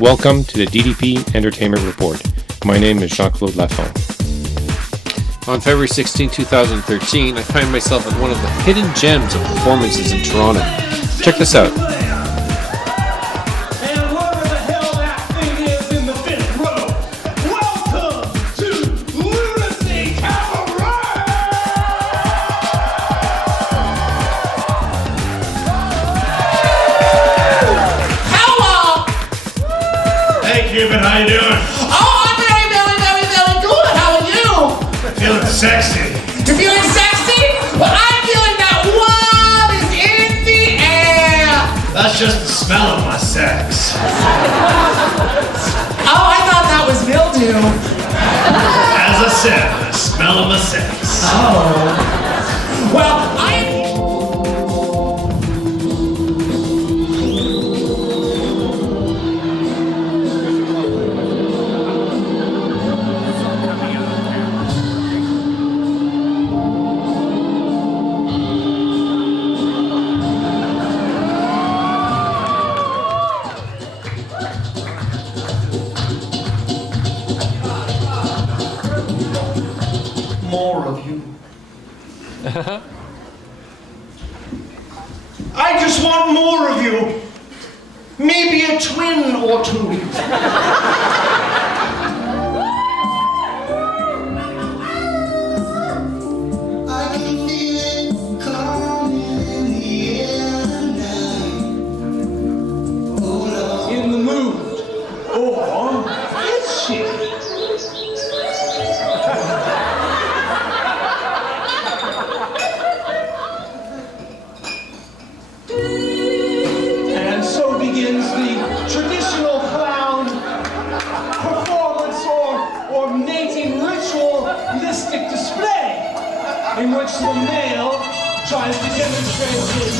Welcome to the DDP Entertainment Report. My name is Jean-Claude. On February 16, 2013, I find myself at one of the hidden gems of performances in Toronto. Check this out. How you doing? Oh, I'm very good. How are you? Feeling sexy. You feeling sexy? Well, I'm feeling that love is in the air. That's just the smell of my sex. Oh, I thought that was mildew. As I said, the smell of my sex. Oh. Well, more of you. I just want more of you. Maybe a twin or two. I can feel it coming in the air now. In the mood. Or is she? And so begins the traditional clown performance or mating ritualistic display in which the male tries to demonstrate his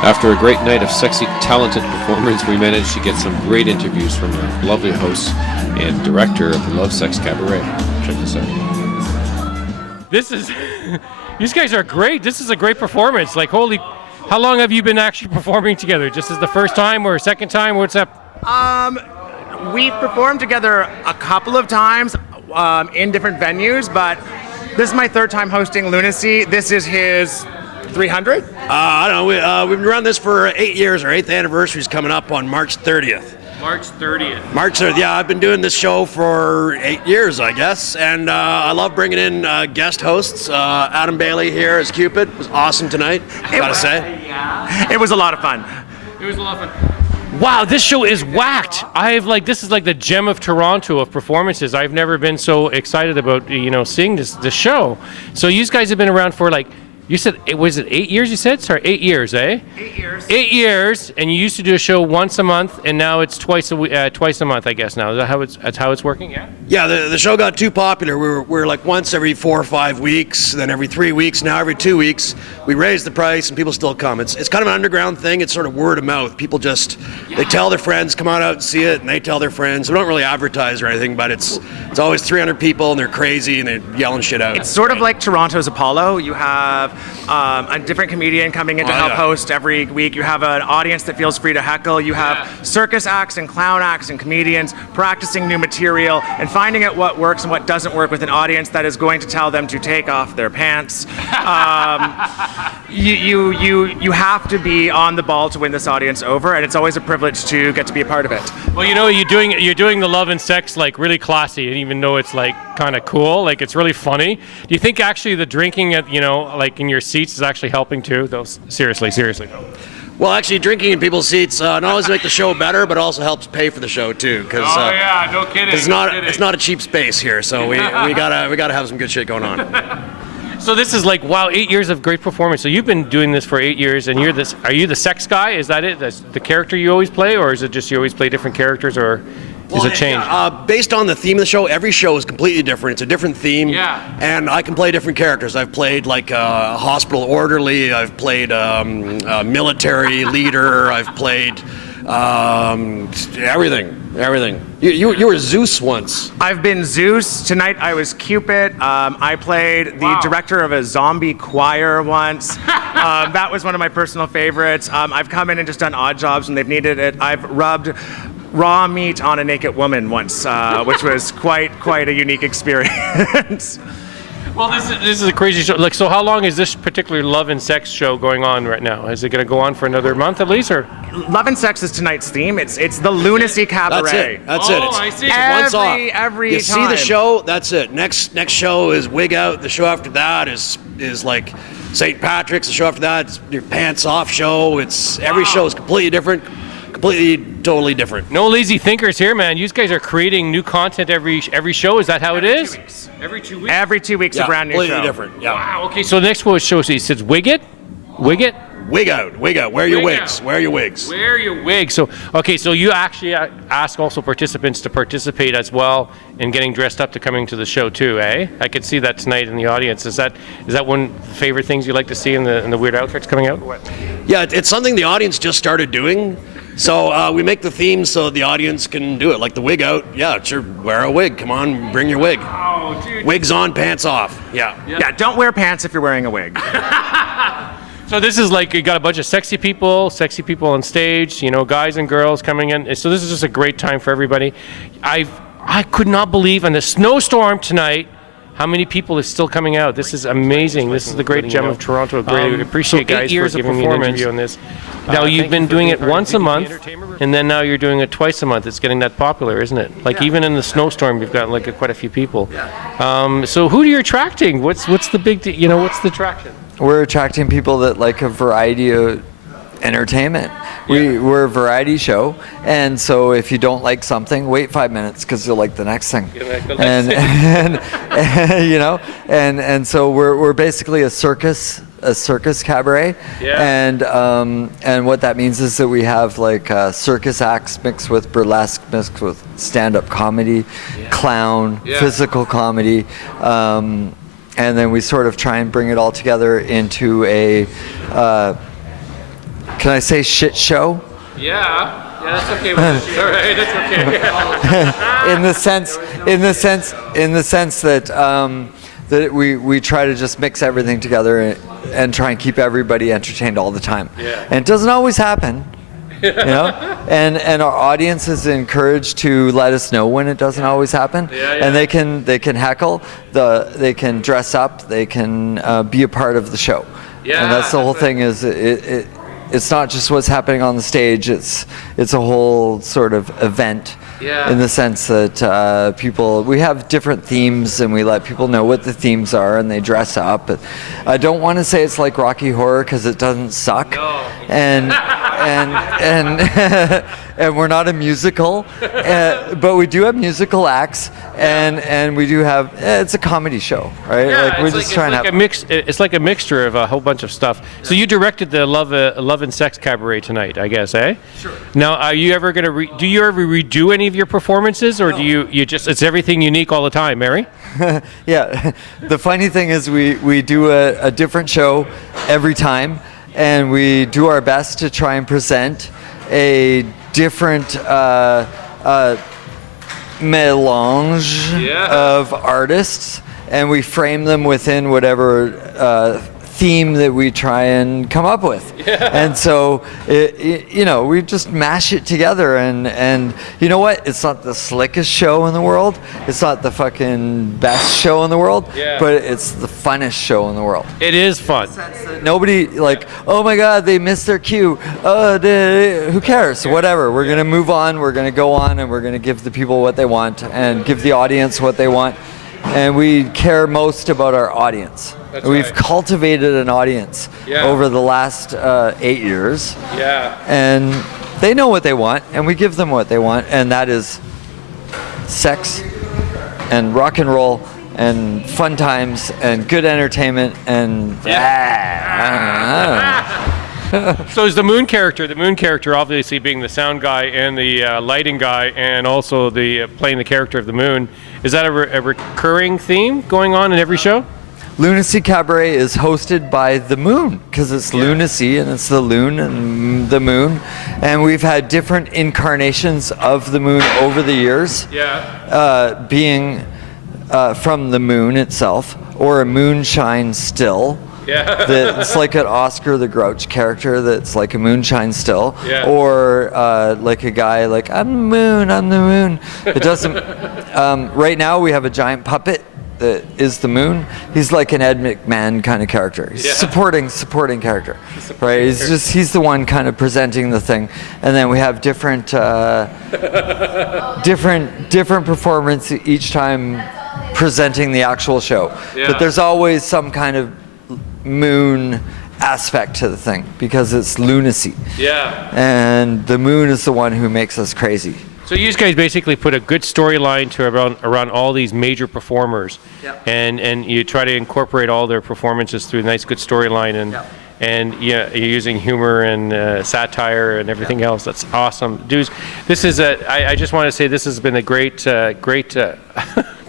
After a great night of sexy, talented performers, we managed to get some great interviews from our lovely host and director of the Lunacy Cabaret. Check this out. These guys are great. This is a great performance. Like, holy, how long have you been actually performing together? Just as the first time or second time? What's up? We've performed together a couple of times in different venues, but this is my third time hosting Lunacy. This is his 300? I don't know. We've been running this for 8 years. Our 8th anniversary is coming up on March 30th. March 30th. March 30th. Yeah, I've been doing this show for 8 years, I guess, and I love bringing in guest hosts. Adam Bailey here as Cupid was awesome tonight. Gotta say. It was a lot of fun. It was a lot of fun. Wow, this show is whacked. This is like the gem of Toronto of performances. I've never been so excited about seeing this show. So you guys have been around for you said, was it 8 years you said? Sorry, 8 years, eh? 8 years. 8 years, and you used to do a show once a month, and now it's twice a month, I guess now. Is that that's how it's working, yeah? Yeah, the show got too popular. We're like once every 4 or 5 weeks, then every 3 weeks, now every 2 weeks. We raised the price and people still come. It's kind of an underground thing. It's sort of word of mouth. People just, they tell their friends, come on out and see it, and they tell their friends. We don't really advertise or anything, but it's always 300 people and they're crazy and they're yelling shit out. It's sort of like Toronto's Apollo. You have a different comedian coming in to help host every week. You have an audience that feels free to heckle. You have circus acts and clown acts and comedians practicing new material and finding out what works and what doesn't work with an audience that is going to tell them to take off their pants. You have to be on the ball to win this audience over, and it's always a privilege to get to be a part of it. Well, you know, you're doing the love and sex like really classy, and even though it's like kind of cool, like it's really funny. Do you think actually the drinking at, you know, like in your seats is actually helping too? Though seriously. Well, actually, drinking in people's seats not only make the show better, but also helps pay for the show too. Because no kidding. it's not a cheap space here, so we gotta have some good shit going on. So this is like, wow, 8 years of great performance. So you've been doing this for 8 years, and are you the sex guy? Is that it? That's the character you always play, or is it just you always play different characters, or does it change? Based on the theme of the show, every show is completely different. It's a different theme. Yeah. And I can play different characters. I've played like a hospital orderly. I've played a military leader. I've played everything. You were Zeus once. I've been Zeus. Tonight I was Cupid. I played the director of a zombie choir once. That was one of my personal favorites. I've come in and just done odd jobs when they've needed it. I've rubbed raw meat on a naked woman once, which was quite a unique experience. Well, this is a crazy show. Like, so how long is this particular love and sex show going on right now? Is it going to go on for another month at least, or? Love and sex is tonight's theme. It's the Lunacy Cabaret. That's it. I see. It's once off. Every you see time. the show, that's it. Next show is wig out. The show after that is like St. Patrick's. The show after that is your pants off show. Every show is completely different. Totally different. No lazy thinkers here, man. You guys are creating new content every show. Is that how it is? Every 2 weeks. Every 2 weeks, a brand new completely show. different. Yeah. Wow. Okay. So the next show he says wig it. Wig out. Wear your Wig wigs. out. Wear your wigs. Wear your wig. So you actually ask also participants to participate as well in getting dressed up to coming to the show too, eh? I could see that tonight in the audience. Is that one of the favorite things you like to see in the weird outfits coming out? Yeah, it's something the audience just started doing. So we make the theme so the audience can do it. Like the wig out. Yeah, sure. Wear a wig. Come on, bring your wig. Oh, dude. Wigs on, pants off. Yeah. Yeah, don't wear pants if you're wearing a wig. So this is like, you got a bunch of sexy people on stage, you know, guys and girls coming in. So this is just a great time for everybody. I could not believe in the snowstorm tonight how many people is still coming out. This is amazing. This is the great gem of Toronto. Great. Appreciate guys for giving me an interview on this. Now you've been doing it once a month, and then now you're doing it twice a month. It's getting that popular, isn't it? Like even in the snowstorm, you've got like quite a few people. So who are you attracting? What's the big, what's the attraction? We're attracting people that like a variety of entertainment. We're a variety show, and so if you don't like something, wait 5 minutes because you'll like the next thing. And so we're basically a circus cabaret. And what that means is that we have like circus acts mixed with burlesque, mixed with stand-up comedy, clown, physical comedy. And then we sort of try and bring it all together into a, can I say shit show? Yeah, that's okay. All right, that's okay. in the sense that that we try to just mix everything together and try and keep everybody entertained all the time. Yeah. And it doesn't always happen. And our audience is encouraged to let us know when it doesn't always happen. And they can heckle, they can dress up, they can be a part of the show. And that's the whole thing. Is it's not just what's happening on the stage. It's a whole sort of event. In the sense that we have different themes and we let people know what the themes are and they dress up. I don't want to say it's like Rocky Horror because it doesn't suck. No. And we're not a musical, but we do have musical acts and we do have, it's a comedy show, right? Yeah, we're just trying to have it's like a mixture of a whole bunch of stuff. So you directed the Love and Sex Cabaret tonight, I guess, eh? Sure. Now, are you ever going to do you ever redo any of your performances, or do you just, it's everything unique all the time, Mary? Yeah. The funny thing is we do a different show every time, and we do our best to try and present a different melange of artists, and we frame them within whatever theme that we try and come up with. And so, we just mash it together. And you know what? It's not the slickest show in the world. It's not the fucking best show in the world. But it's the funnest show in the world. It is fun. Nobody oh my God, they missed their cue. Who cares? Whatever. We're gonna move on. We're gonna go on, and we're gonna give the people what they want, and give the audience what they want. And we care most about our audience. We've cultivated an audience over the last 8 years. And they know what they want, and we give them what they want, and that is sex and rock and roll and fun times and good entertainment and So is the moon character obviously being the sound guy and the lighting guy, and also the playing the character of the moon, is that a recurring theme going on in every show? Lunacy Cabaret is hosted by the moon, because it's lunacy and it's the loon and the moon, and we've had different incarnations of the moon over the years, being from the moon itself, or a moonshine still. It's like an Oscar the Grouch character that's like a moonshine still, or like a guy like, I'm the moon. It doesn't. Right now we have a giant puppet that is the moon. He's like an Ed McMahon kind of character. He's supporting character, right? He's the one kind of presenting the thing, and then we have different performance each time presenting the actual show. But there's always some kind of moon aspect to the thing, because it's lunacy. And the moon is the one who makes us crazy. So you guys basically put a good storyline to around all these major performers, and you try to incorporate all their performances through a nice good storyline, and you're using humor and satire and everything else. That's awesome, dudes. This is I just want to say this has been a great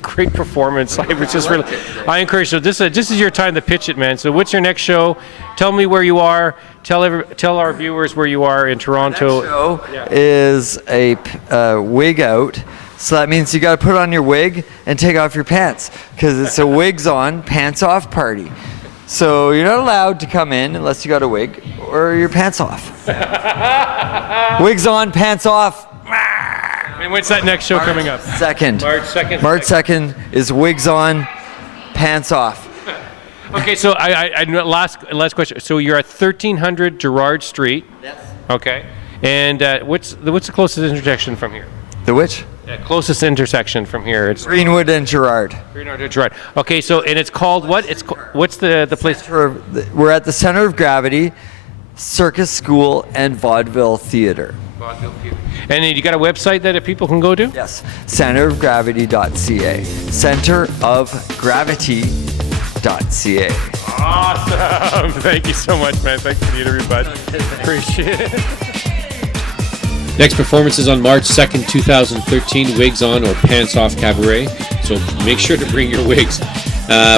great performance. I was just really, I encourage you. This is your time to pitch it, man. So what's your next show? Tell me where you are. Tell our viewers where you are in Toronto. Our next show is a wig out. So that means you got to put on your wig and take off your pants, because it's a wigs on, pants off party. So you're not allowed to come in unless you got a wig or your pants off. Wigs on, pants off. And when's that next show coming up? March 2nd is wigs on, pants off. Okay, so I last question. So you're at 1300 Gerrard Street. Yes. Okay. And what's the closest intersection from here? The which? Closest intersection from here. It's Greenwood and Gerrard. Greenwood and Gerrard. Okay, so and it's called what? What's the place? We're at the Center of Gravity, Circus School, and Vaudeville Theatre. And then you got a website that people can go to? Yes, centerofgravity.ca. Centerofgravity.ca. Awesome! Thank you so much, man. Thanks for the interview, bud. Appreciate it. Next performance is on March 2nd, 2013, Wigs On or Pants Off Cabaret. So make sure to bring your wigs.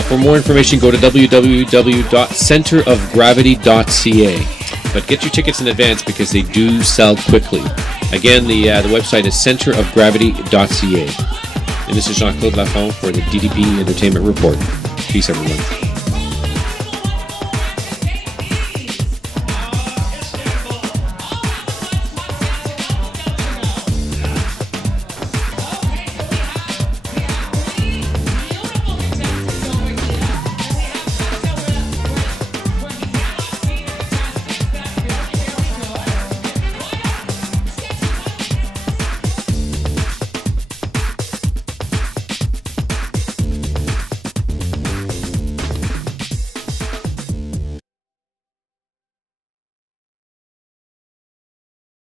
For more information, go to www.centerofgravity.ca. But get your tickets in advance because they do sell quickly. Again, the website is centerofgravity.ca. And this is Jean-Claude Lafont for the DDP Entertainment Report. Peace, everyone.